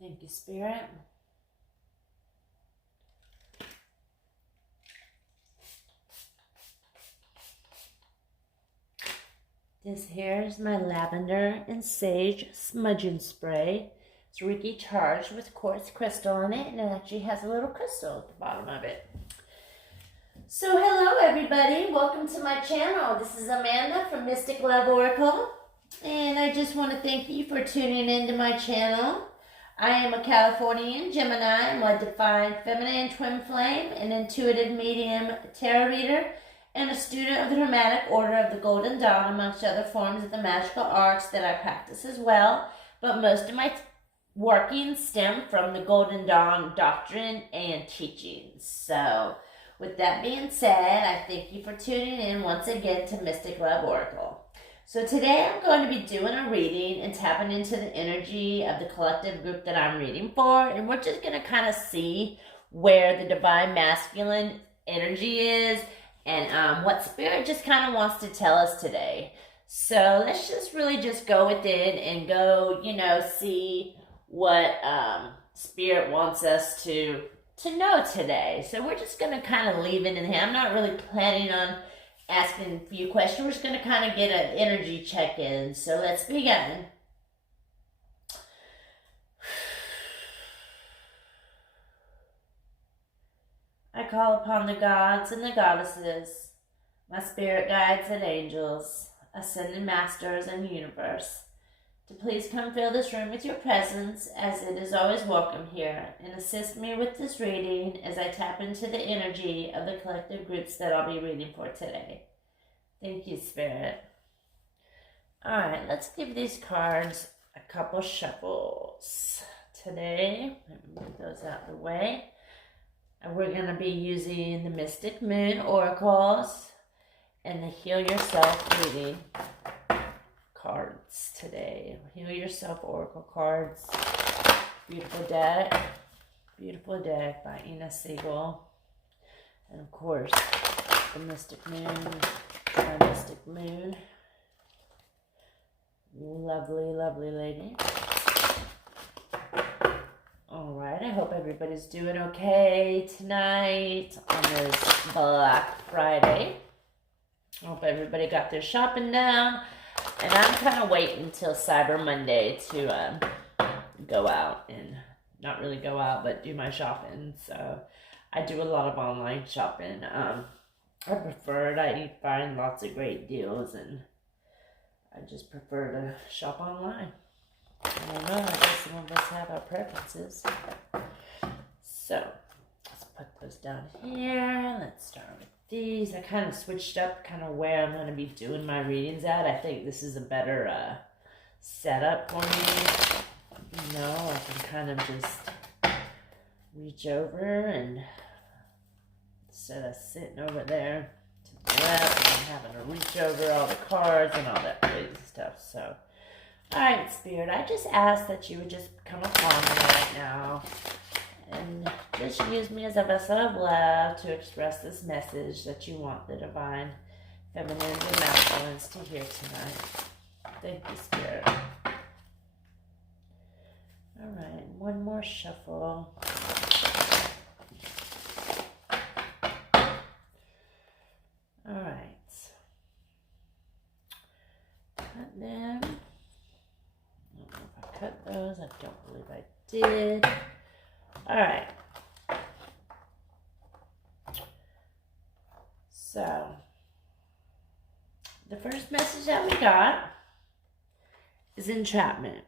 Thank you, Spirit. This here is my lavender and sage smudging spray. It's Reiki charged with quartz crystal in it, and it actually has a little crystal at the bottom of it. So hello everybody, welcome to my channel. This is Amanda from Mystic Love Oracle, and I just want to thank you for tuning into my channel. I am a Californian Gemini. I'm a divine feminine twin flame, an intuitive medium tarot reader, and a student of the Hermetic Order of the Golden Dawn, amongst other forms of the magical arts that I practice as well. But most of my workings stem from the Golden Dawn doctrine and teachings. So with that being said, I thank you for tuning in once again to Mystic Love Oracle. So today I'm going to be doing a reading and tapping into the energy of the collective group that I'm reading for. And we're just going to kind of see where the divine masculine energy is and what spirit just kind of wants to tell us today. So let's just really just go with it and go, see what spirit wants us to know today. So we're just going to kind of leave it in here. I'm not really planning on asking a few questions. We're just going to kind of get an energy check-in. So let's begin. I call upon the gods and the goddesses, my spirit guides and angels, ascended masters and the universe, to please come fill this room with your presence, as it is always welcome here, and assist me with this reading as I tap into the energy of the collective groups that I'll be reading for today. Thank you, Spirit. Alright, let's give these cards a couple shuffles. Today, let me move those out of the way. And we're going to be using the Mystic Moon Oracles and the Heal Yourself reading cards today. Heal Yourself Oracle cards. Beautiful deck by Segal. And of course, the Mystic Moon, my Mystic Moon. Lovely, lovely lady. Alright, I hope everybody's doing okay tonight on this Black Friday. I hope everybody got their shopping done. And I'm kind of waiting until Cyber Monday to go out and not really go out, but do my shopping. So I do a lot of online shopping. I prefer it. I find lots of great deals, and I just prefer to shop online. I don't know, I guess some of us have our preferences. So let's put those down here. Let's start with these. I kind of switched up kind of where I'm going to be doing my readings at. I think this is a better setup for me. I can kind of just reach over, and instead of sitting over there to the left and having to reach over all the cards and all that crazy stuff. So alright, Spirit, I just ask that you would just come upon me right now and just use me as a vessel of love to express this message that you want the divine feminines and masculines to hear tonight. Thank you, Spirit. Alright, one more shuffle. Alright. Cut them. Cut those. I don't believe I did. Alright. So, the first message that we got is entrapment.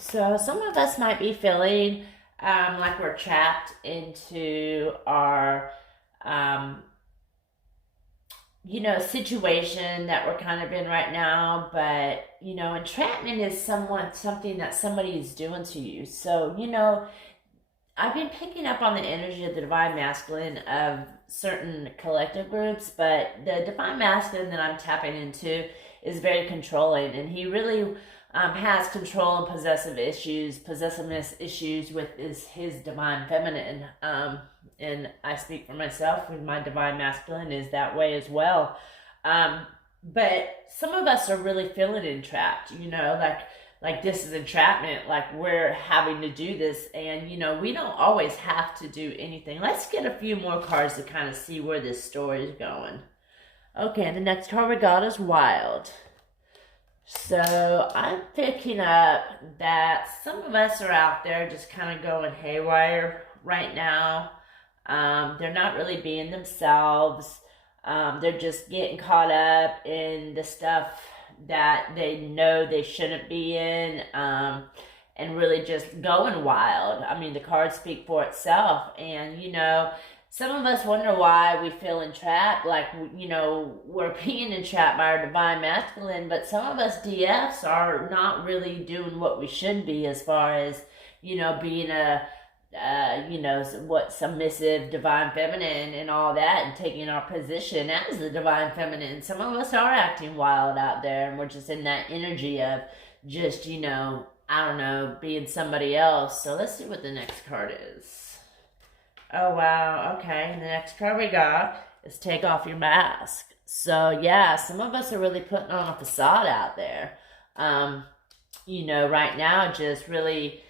So, some of us might be feeling like we're trapped into our situation that we're kind of in right now, but entrapment is something that somebody is doing to you. So I've been picking up on the energy of the divine masculine of certain collective groups, but the divine masculine that I'm tapping into is very controlling, and he really has control and possessiveness issues with his divine feminine. And I speak for myself, and my divine masculine is that way as well. But some of us are really feeling entrapped, like like this is entrapment, like we're having to do this, and we don't always have to do anything. Let's get a few more cards to kind of see where this story is going. Okay, the next card we got is Wild. So I'm picking up that some of us are out there just kind of going haywire right now. They're not really being themselves. They're just getting caught up in the stuff that they know they shouldn't be in, and really just going wild. I mean, the cards speak for itself, and some of us wonder why we feel entrapped, like we're being entrapped by our divine masculine, but some of us DFs are not really doing what we should be as far as being a submissive divine feminine and all that, and taking our position as the divine feminine. Some of us are acting wild out there, and we're just in that energy of just I don't know, being somebody else. So let's see what the next card is. Oh wow, okay, the next card we got is Take Off Your Mask. So yeah, some of us are really putting on a facade out there, right now, just really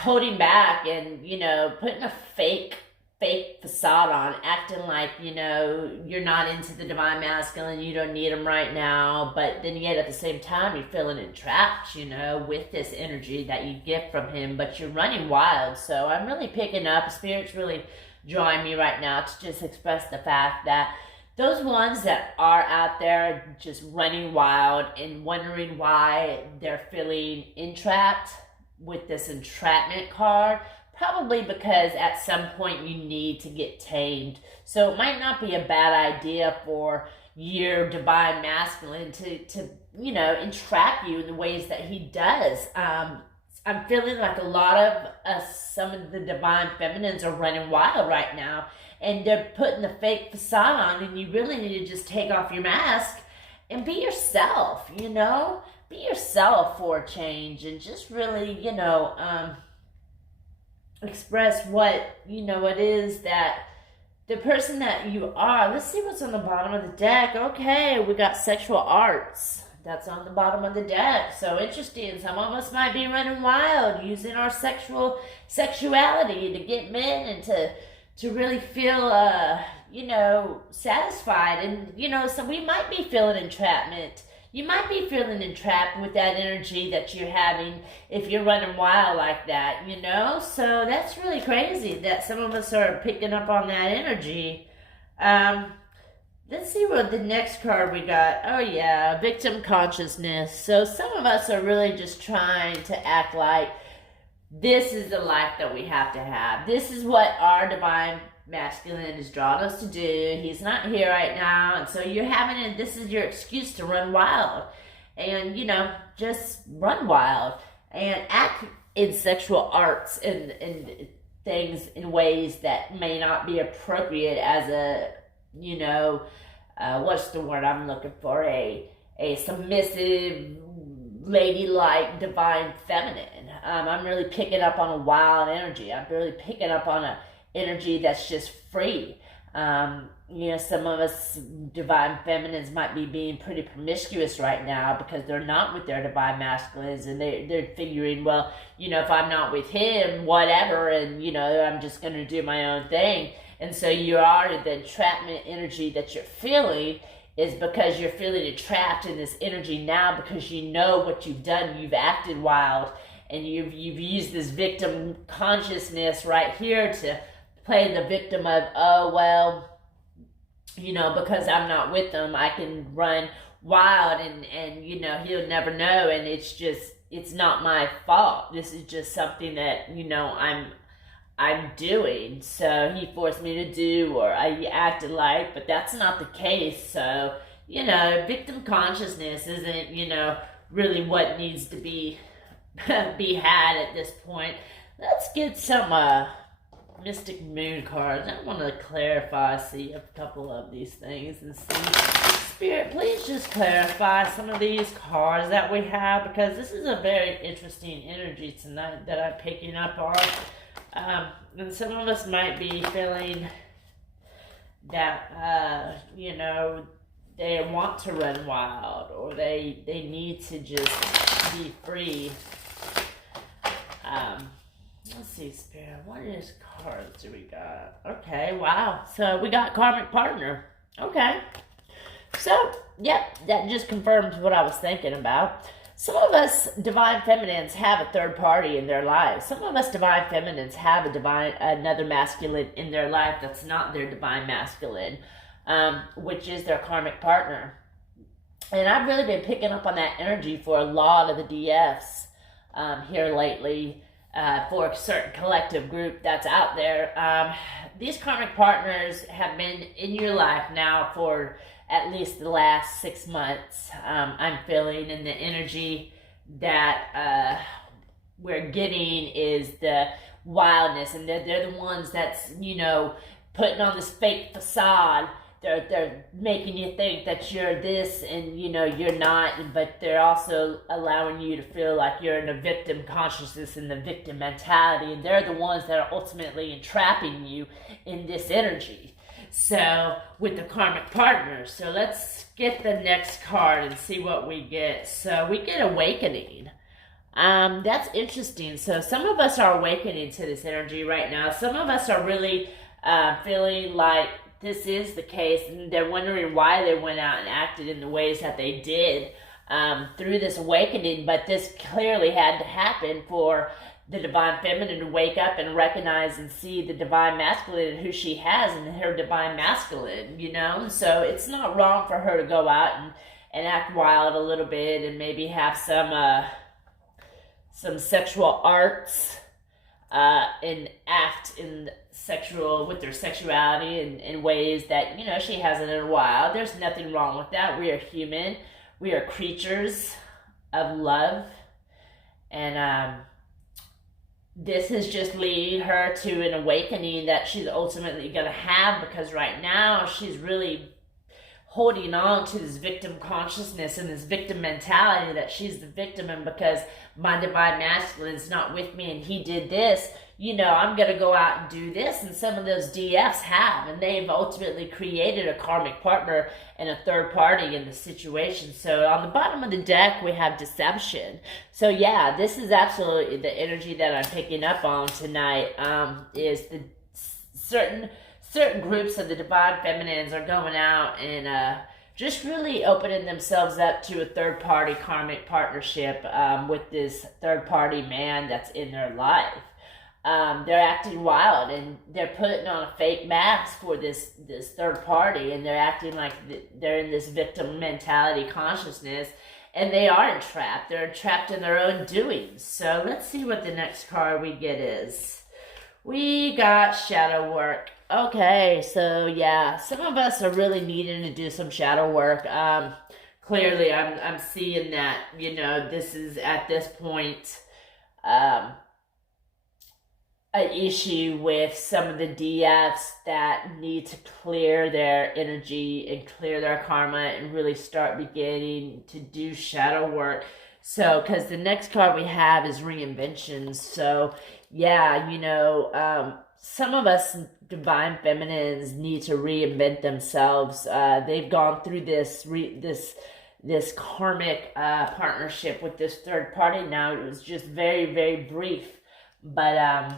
holding back and putting a fake facade on, acting like you're not into the divine masculine, you don't need them right now, but then yet at the same time you're feeling entrapped with this energy that you get from him, but you're running wild. So I'm really picking up, Spirit's really drawing me right now to just express the fact that those ones that are out there just running wild and wondering why they're feeling entrapped with this entrapment card, probably because at some point you need to get tamed. So it might not be a bad idea for your divine masculine to entrap you in the ways that he does. I'm feeling like a lot of some of the divine feminines are running wild right now, and they're putting the fake facade on, and you really need to just take off your mask and be yourself, be yourself for a change, and just really, express what, it is that the person that you are. Let's see what's on the bottom of the deck. Okay, we got sexual arts. That's on the bottom of the deck. So interesting. Some of us might be running wild, using our sexuality to get men and to really feel, satisfied. And, so we might be feeling entrapment. You might be feeling entrapped with that energy that you're having if you're running wild like that, So that's really crazy that some of us are picking up on that energy. Let's see what the next card we got. Oh yeah, victim consciousness. So some of us are really just trying to act like this is the life that we have to have. This is what our divine masculine is drawing us to do. He's not here right now, and so you're having it. This is your excuse to run wild, and just run wild and act in sexual arts and things in ways that may not be appropriate as a what's the word I'm looking for, a submissive, ladylike, divine feminine. I'm really picking up on a wild energy. I'm really picking up on a energy that's just free. Some of us divine feminines might be being pretty promiscuous right now because they're not with their divine masculines, and they're figuring, well, if I'm not with him, whatever, and I'm just going to do my own thing. And so the entrapment energy that you're feeling is because you're feeling entrapped in this energy now, because what you've done. You've acted wild, and you've used this victim consciousness right here to play the victim of, oh, well, because I'm not with them, I can run wild, and he'll never know, and it's not my fault. This is just something that, I'm doing. So he forced me to do, or I acted like, but that's not the case. So, victim consciousness isn't, really what needs to be had at this point. Let's get some, Mystic Moon cards. I want to clarify, see a couple of these things and see. Spirit, please just clarify some of these cards that we have, because this is a very interesting energy tonight that I'm picking up on. And some of us might be feeling that, they want to run wild, or they need to just be free. Let's see, Spirit. What is cards do we got? Okay, wow. So we got karmic partner. Okay. So, yep, that just confirms what I was thinking about. Some of us divine feminines have a third party in their lives. Some of us divine feminines have another masculine in their life that's not their divine masculine, which is their karmic partner. And I've really been picking up on that energy for a lot of the DFs here lately. For a certain collective group that's out there. These karmic partners have been in your life now for at least the last 6 months. I'm feeling, and the energy that we're getting is the wildness, and they're the ones that's, you know, putting on this fake facade. They're making you think that you're this and, you know, you're not, but they're also allowing you to feel like you're in a victim consciousness and the victim mentality, and they're the ones that are ultimately entrapping you in this energy. So, with the karmic partners. So let's get the next card and see what we get. So we get awakening. That's interesting. So some of us are awakening to this energy right now. Some of us are really feeling like this is the case, and they're wondering why they went out and acted in the ways that they did through this awakening. But this clearly had to happen for the divine feminine to wake up and recognize and see the divine masculine and who she has and her divine masculine, you know. So it's not wrong for her to go out and act wild a little bit and maybe have some sexual arts and act in with their sexuality in ways that, you know, she hasn't in a while. There's nothing wrong with that. We are human. We are creatures of love. And this is just leading her to an awakening that she's ultimately going to have, because right now she's really holding on to this victim consciousness and this victim mentality that she's the victim, and because my divine masculine is not with me and he did this, you know, I'm going to go out and do this. And some of those DFs have, and they've ultimately created a karmic partner and a third party in the situation. So on the bottom of the deck, we have deception. So yeah, this is absolutely the energy that I'm picking up on tonight, is the certain groups of the divine feminines are going out and just really opening themselves up to a third party karmic partnership with this third party man that's in their life. They're acting wild, and they're putting on a fake mask for this third party, and they're acting like they're in this victim mentality consciousness, and they are entrapped. They're trapped in their own doings. So let's see what the next card we get is. We got shadow work. Okay, so yeah, some of us are really needing to do some shadow work. Clearly, I'm seeing that, you know, this is at this point an issue with some of the DFs that need to clear their energy and clear their karma and really start beginning to do shadow work. So, because the next card we have is reinventions. So, yeah, you know, some of us divine feminines need to reinvent themselves. They've gone through this karmic partnership with this third party. Now, it was just very, very brief, but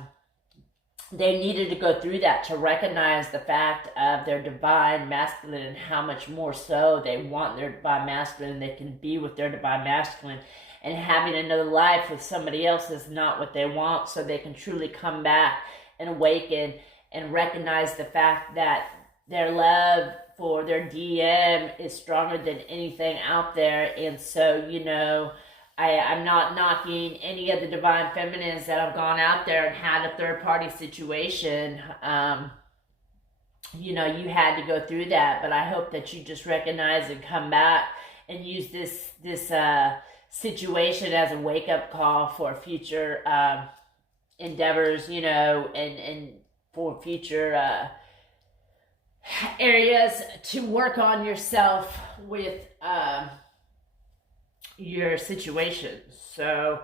they needed to go through that to recognize the fact of their divine masculine and how much more so they want their divine masculine. They can be with their divine masculine, and having another life with somebody else is not what they want, so they can truly come back and awaken and recognize the fact that their love for their DM is stronger than anything out there. And so, you know, I'm not knocking any of the divine feminines that have gone out there and had a third party situation. You know, you had to go through that, but I hope that you just recognize and come back and use this situation as a wake up call for future endeavors, you know, and for future areas to work on yourself with your situation. So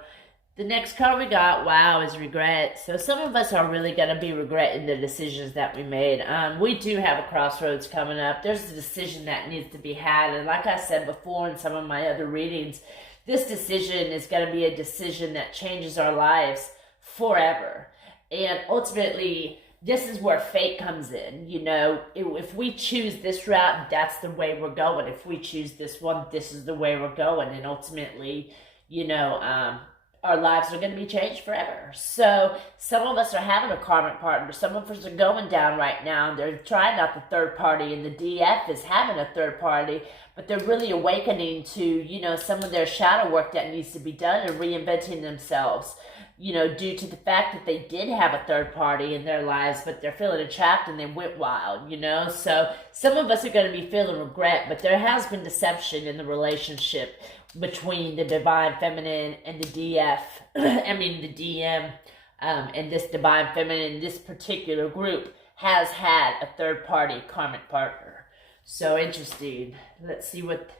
the next card we got, wow, is regret. So some of us are really going to be regretting the decisions that we made. We do have a crossroads coming up. There's a decision that needs to be had. And like I said before in some of my other readings, this decision is going to be a decision that changes our lives forever. And ultimately, this is where fate comes in. You know, if we choose this route, that's the way we're going. If we choose this one, this is the way we're going. And ultimately, you know, our lives are going to be changed forever. So some of us are having a karmic partner. Some of us are going down right now. They're trying out the third party, and the DF is having a third party, but they're really awakening to, you know, some of their shadow work that needs to be done and reinventing themselves, you know, due to the fact that they did have a third party in their lives, but they're feeling trapped and they went wild, you know. So some of us are going to be feeling regret, but there has been deception in the relationship between the divine feminine and the DF, I mean the DM, and this divine feminine, this particular group has had a third party karmic partner. So interesting. Let's see what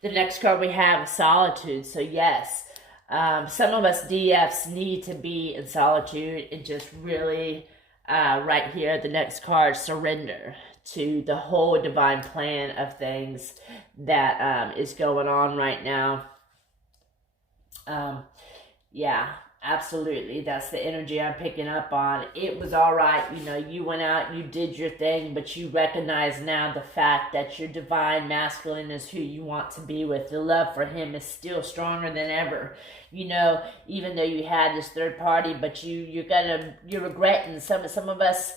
the next card we have is solitude. So yes, some of us DFs need to be in solitude and just really, right here, the next card, surrender to the whole divine plan of things that is going on right now. Yeah, absolutely. That's the energy I'm picking up on. It was all right. You know, you went out, you did your thing, but you recognize now the fact that your divine masculine is who you want to be with. The love for him is still stronger than ever. You know, even though you had this third party, but you're regretting. Some of us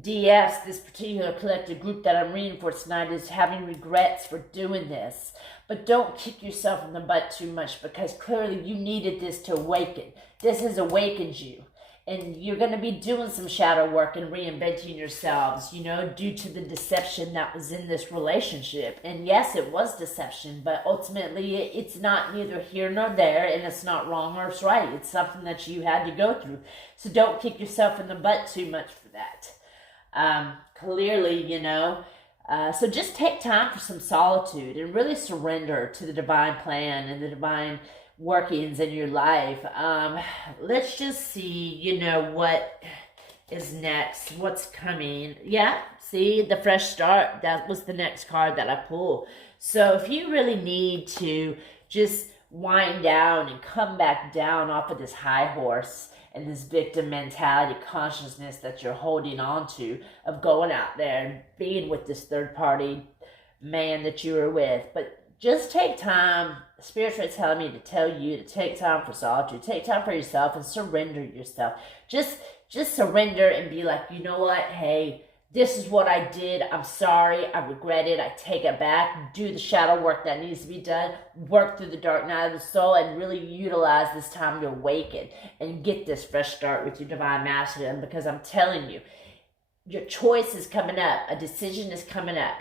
DFs, this particular collective group that I'm reading for tonight, is having regrets for doing this. But don't kick yourself in the butt too much, because clearly you needed this to awaken. This has awakened you. And you're going to be doing some shadow work and reinventing yourselves, you know, due to the deception that was in this relationship. And yes, it was deception, but ultimately it's not neither here nor there, and it's not wrong or it's right. It's something that you had to go through. So don't kick yourself in the butt too much for that. Clearly, you know, so just take time for some solitude and really surrender to the divine plan and the divine workings in your life. Let's just see, you know, what is next, what's coming. Yeah, see, the fresh start, that was the next card that I pulled. So if you really need to just wind down and come back down off of this high horse and this victim mentality consciousness that you're holding on to, of going out there and being with this third party man that you were with, but just take time. Spirits are telling me to tell you to take time for solitude, take time for yourself and surrender yourself. Just surrender and be like, you know what, hey, this is what I did. I'm sorry. I regret it. I take it back. Do the shadow work that needs to be done. Work through the dark night of the soul and really utilize this time to awaken and get this fresh start with your divine masculine, because I'm telling you, your choice is coming up. A decision is coming up.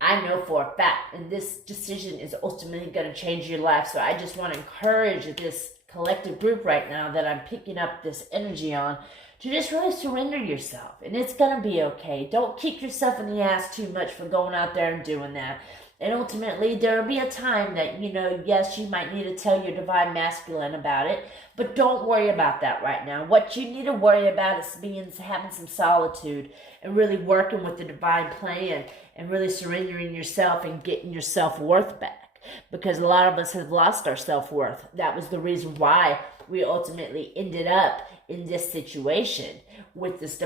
I know for a fact, and this decision is ultimately going to change your life. So I just want to encourage this collective group right now that I'm picking up this energy on, to just really surrender yourself. And it's going to be okay. Don't kick yourself in the ass too much for going out there and doing that. And ultimately, there will be a time that, you know, yes, you might need to tell your divine masculine about it, but don't worry about that right now. What you need to worry about is having some solitude and really working with the divine plan and really surrendering yourself and getting your self-worth back. Because a lot of us have lost our self-worth. That was the reason why we ultimately ended up in this situation with this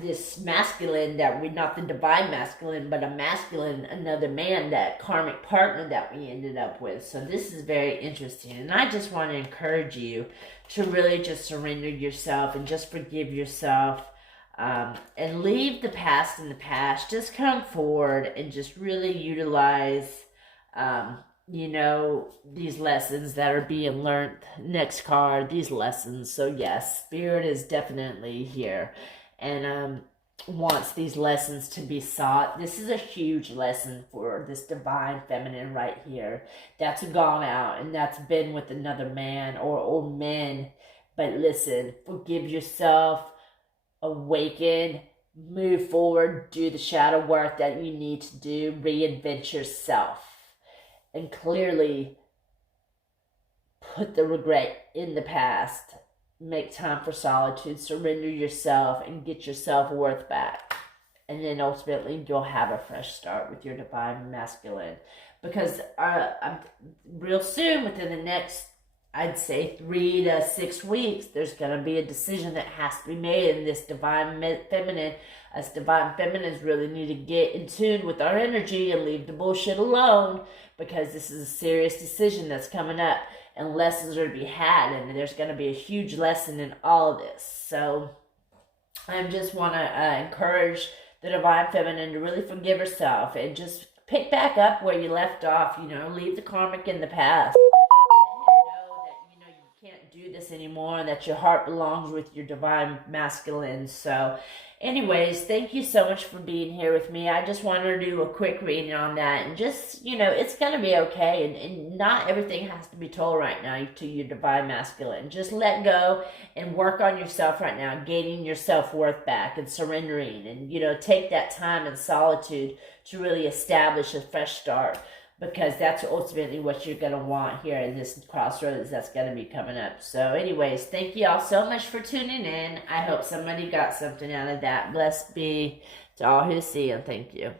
this masculine that we, not the divine masculine, but a masculine, another man, that karmic partner that we ended up with. So this is very interesting. And I just want to encourage you to really just surrender yourself and just forgive yourself, and leave the past in the past. Just come forward and just really utilize, you know, these lessons that are being learned. Next card, these lessons. So yes, Spirit is definitely here and wants these lessons to be sought. This is a huge lesson for this divine feminine right here that's gone out and that's been with another man or men. But listen, forgive yourself, awaken, move forward, do the shadow work that you need to do, reinvent yourself, and clearly put the regret in the past. Make time for solitude, surrender yourself, and get your self-worth back. And then ultimately, you'll have a fresh start with your divine masculine. because real soon, within the next, I'd say 3 to 6 weeks, there's going to be a decision that has to be made in this divine feminine. Us divine feminines really need to get in tune with our energy and leave the bullshit alone, because this is a serious decision that's coming up, and lessons are to be had, and there's going to be a huge lesson in all of this. So I just want to encourage the divine feminine to really forgive herself and just pick back up where you left off. Leave the karmic in the past. You can't do this anymore, and that your heart belongs with your divine masculine. So anyways, thank you so much for being here with me. I just wanted to do a quick reading on that, and just, it's going to be okay, and not everything has to be told right now to your divine masculine. Just let go and work on yourself right now, gaining your self-worth back and surrendering, and, take that time in solitude to really establish a fresh start, because that's ultimately what you're going to want here in this crossroads that's going to be coming up. So anyways, thank you all so much for tuning in. I hope somebody got something out of that. Blessed be to all who see, and thank you.